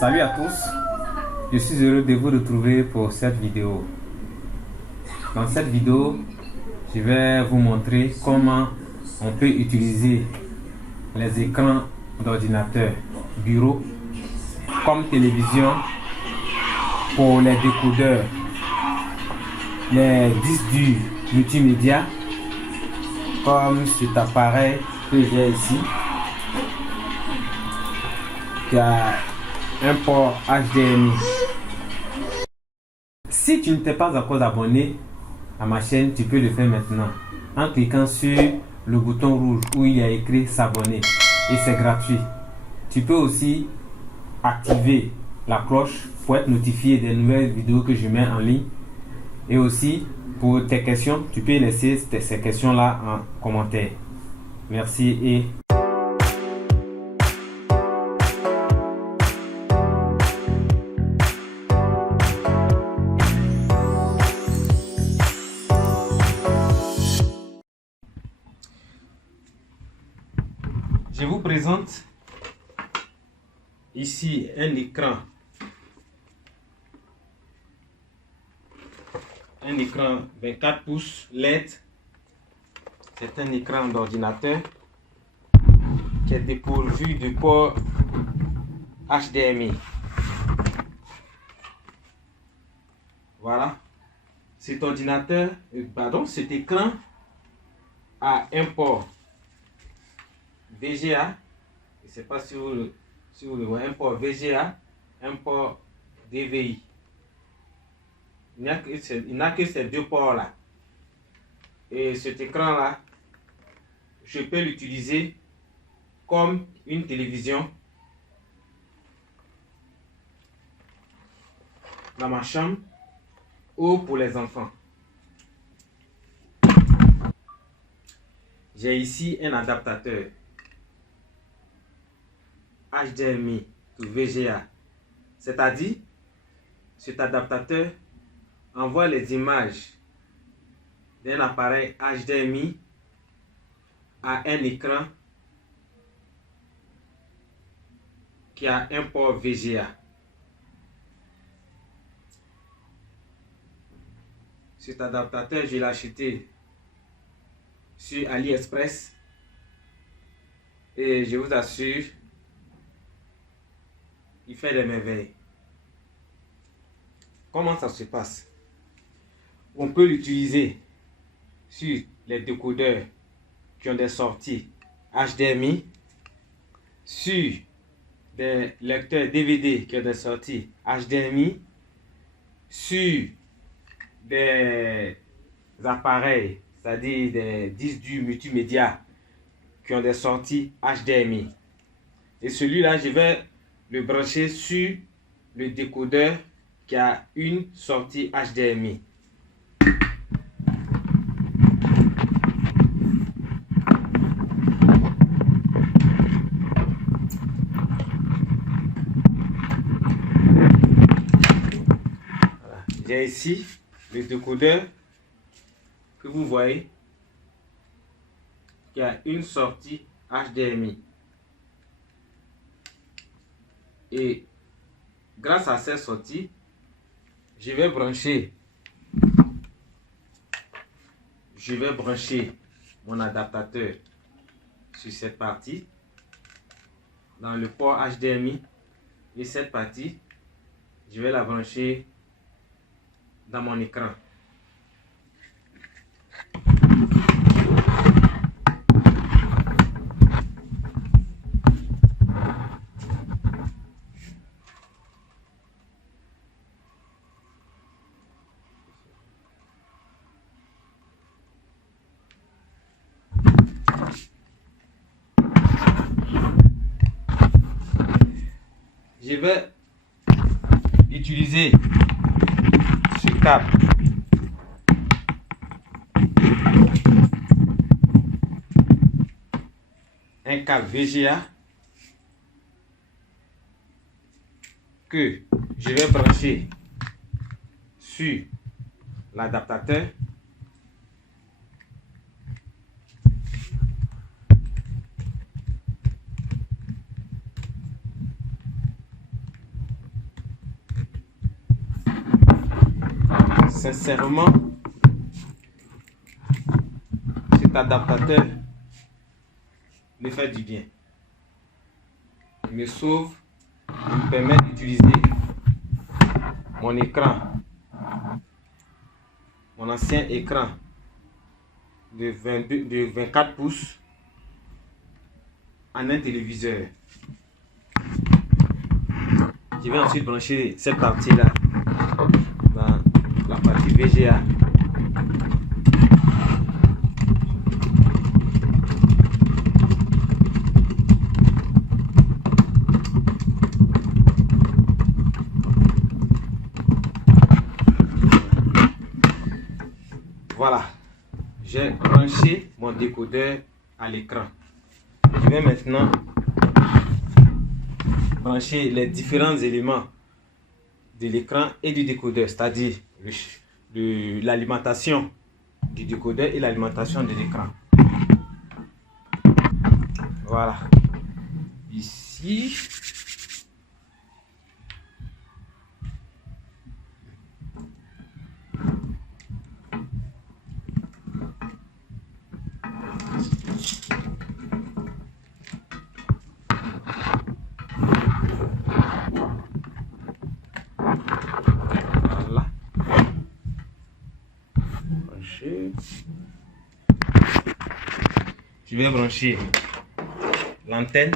Salut à tous, je suis heureux de vous retrouver pour cette vidéo. Dans cette vidéo, je vais vous montrer comment on peut utiliser les écrans d'ordinateur bureau comme télévision pour les décodeurs, les disques durs multimédia comme cet appareil que j'ai ici qui a un port HDMI. Si tu ne t'es pas encore abonné à ma chaîne, tu peux le faire maintenant en cliquant sur le bouton rouge où il y a écrit s'abonner et c'est gratuit. Tu peux aussi activer la cloche pour être notifié des nouvelles vidéos que je mets en ligne. Et aussi, pour tes questions, tu peux laisser ces questions-là en commentaire. Merci et... Je vous présente ici un écran. Un écran 24 pouces LED. C'est un écran d'ordinateur qui est dépourvu du port HDMI. Voilà. Cet ordinateur, cet écran a un port VGA. Je ne sais pas si vous le voyez, un port VGA, un port DVI. Il n'a que ces deux ports là. Et cet écran là, je peux l'utiliser comme une télévision dans ma chambre ou pour les enfants. J'ai ici un adaptateur HDMI to VGA, c'est-à-dire cet adaptateur envoie les images d'un appareil HDMI à un écran qui a un port VGA. Cet adaptateur, je l'ai acheté sur AliExpress et je vous assure, il fait des merveilles. Comment ça se passe? On peut l'utiliser sur les décodeurs qui ont des sorties HDMI, sur des lecteurs DVD qui ont des sorties HDMI, sur des appareils, c'est-à-dire des disques durs multimédia qui ont des sorties HDMI. Et celui-là, je vais le brancher sur le décodeur qui a une sortie HDMI. Voilà. J'ai ici le décodeur que vous voyez qui a une sortie HDMI. Et grâce à cette sortie, je vais brancher mon adaptateur sur cette partie dans le port HDMI et cette partie je vais la brancher dans mon écran. Je vais utiliser ce câble un câble VGA que je vais brancher sur l'adaptateur. Sincèrement, cet adaptateur me fait du bien. Il me sauve, il me permet d'utiliser mon écran, mon ancien écran de 24 pouces en un téléviseur. Je vais ensuite brancher cette partie-là dans la partie VGA. Voilà, j'ai branché mon décodeur à l'écran. Je vais maintenant brancher les différents éléments de l'écran et du décodeur, c'est-à-dire l'alimentation du décodeur et l'alimentation de l'écran. Voilà. Ici, voilà. Brancher. Je vais brancher l'antenne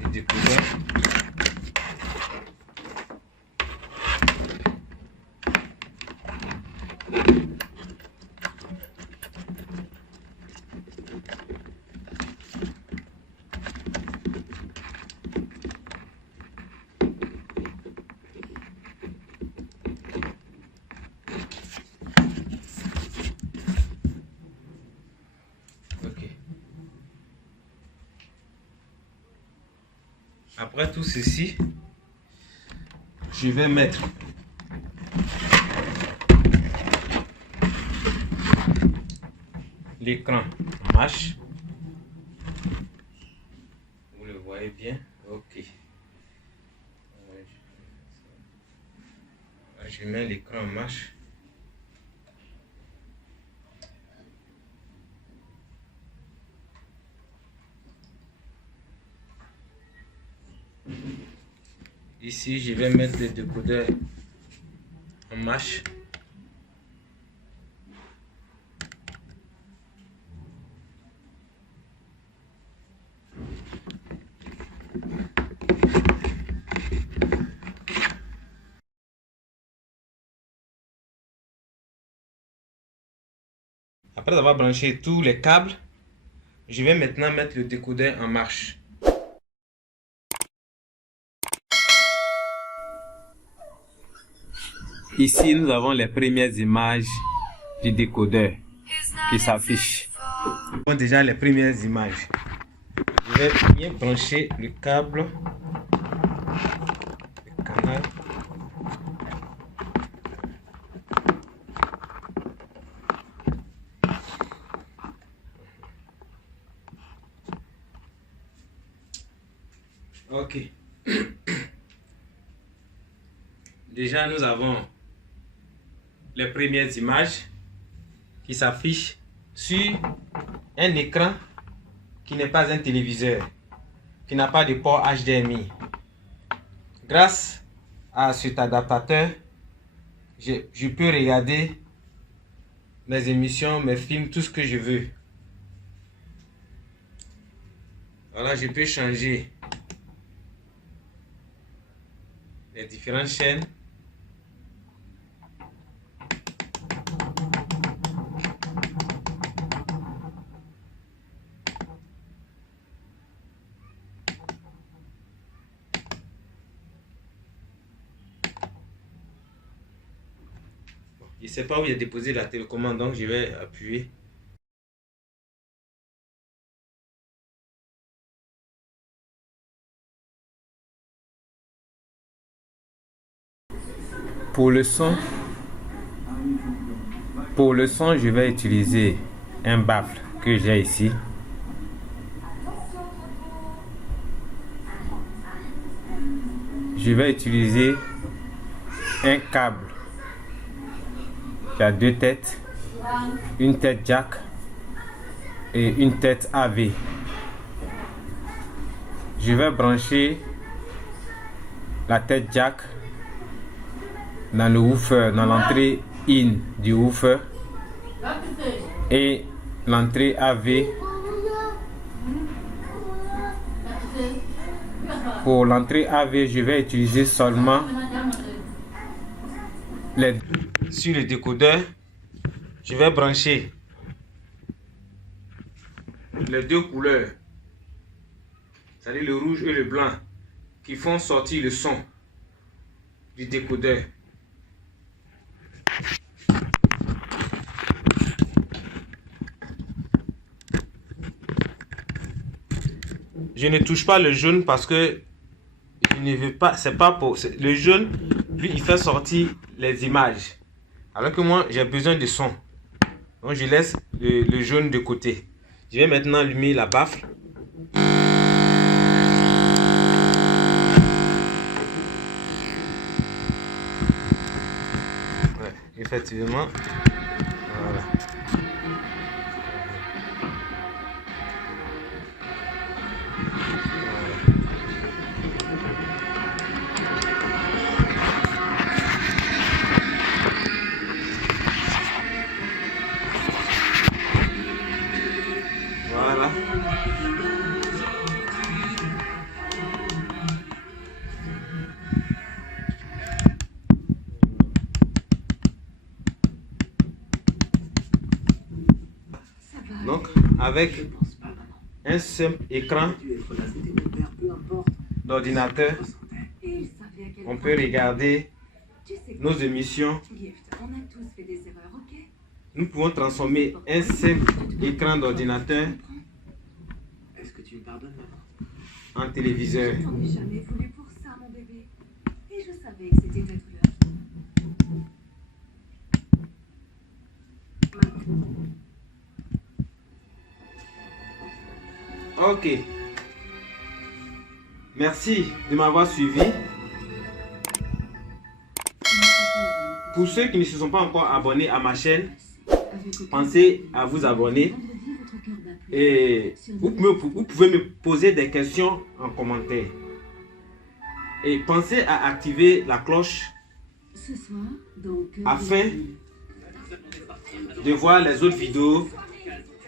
du décodeur. Après tout ceci, je vais mettre l'écran en marche. Vous le voyez bien. Ok. Je mets l'écran en marche. Ici, je vais mettre le décodeur en marche. Après avoir branché tous les câbles, je vais maintenant mettre le décodeur en marche. Ici, nous avons les premières images du décodeur qui s'affichent. Nous avons déjà les premières images. Je vais bien brancher le câble, le canal. Ok. Déjà, nous avons les premières images qui s'affichent sur un écran qui n'est pas un téléviseur, qui n'a pas de port HDMI. Grâce à cet adaptateur, je peux regarder mes émissions, mes films, tout ce que je veux. Voilà, je peux changer les différentes chaînes. Je ne sais pas où il a déposé la télécommande, donc je vais appuyer. Pour le son, je vais utiliser un baffle que j'ai ici. je vais utiliser un câble qui a deux têtes, une tête jack et une tête AV. Je vais brancher la tête jack dans le woofer, dans l'entrée in du woofer, et l'entrée AV. Pour l'entrée AV, je vais utiliser seulement sur le décodeur. Je vais brancher les deux couleurs, c'est-à-dire le rouge et le blanc, qui font sortir le son du décodeur. Je ne touche pas le jaune parce que je ne veux pas, c'est pas pour le jaune, lui il fait sortir les images, alors que moi j'ai besoin de son, donc je laisse le jaune de côté. Je vais maintenant allumer la baffle. Ouais, effectivement, voilà. Voilà. Donc, avec un simple écran d'ordinateur, on peut regarder nos émissions. Nous pouvons transformer un simple écran d'ordinateur en téléviseur. Ok. Merci de m'avoir suivi. Pour ceux qui ne se sont pas encore abonnés à ma chaîne, pensez à vous abonner. Et vous pouvez me poser des questions en commentaire. Et pensez à activer la cloche afin de voir les autres vidéos,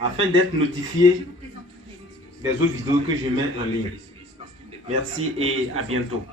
afin d'être notifié des autres vidéos que je mets en ligne. Merci et à bientôt.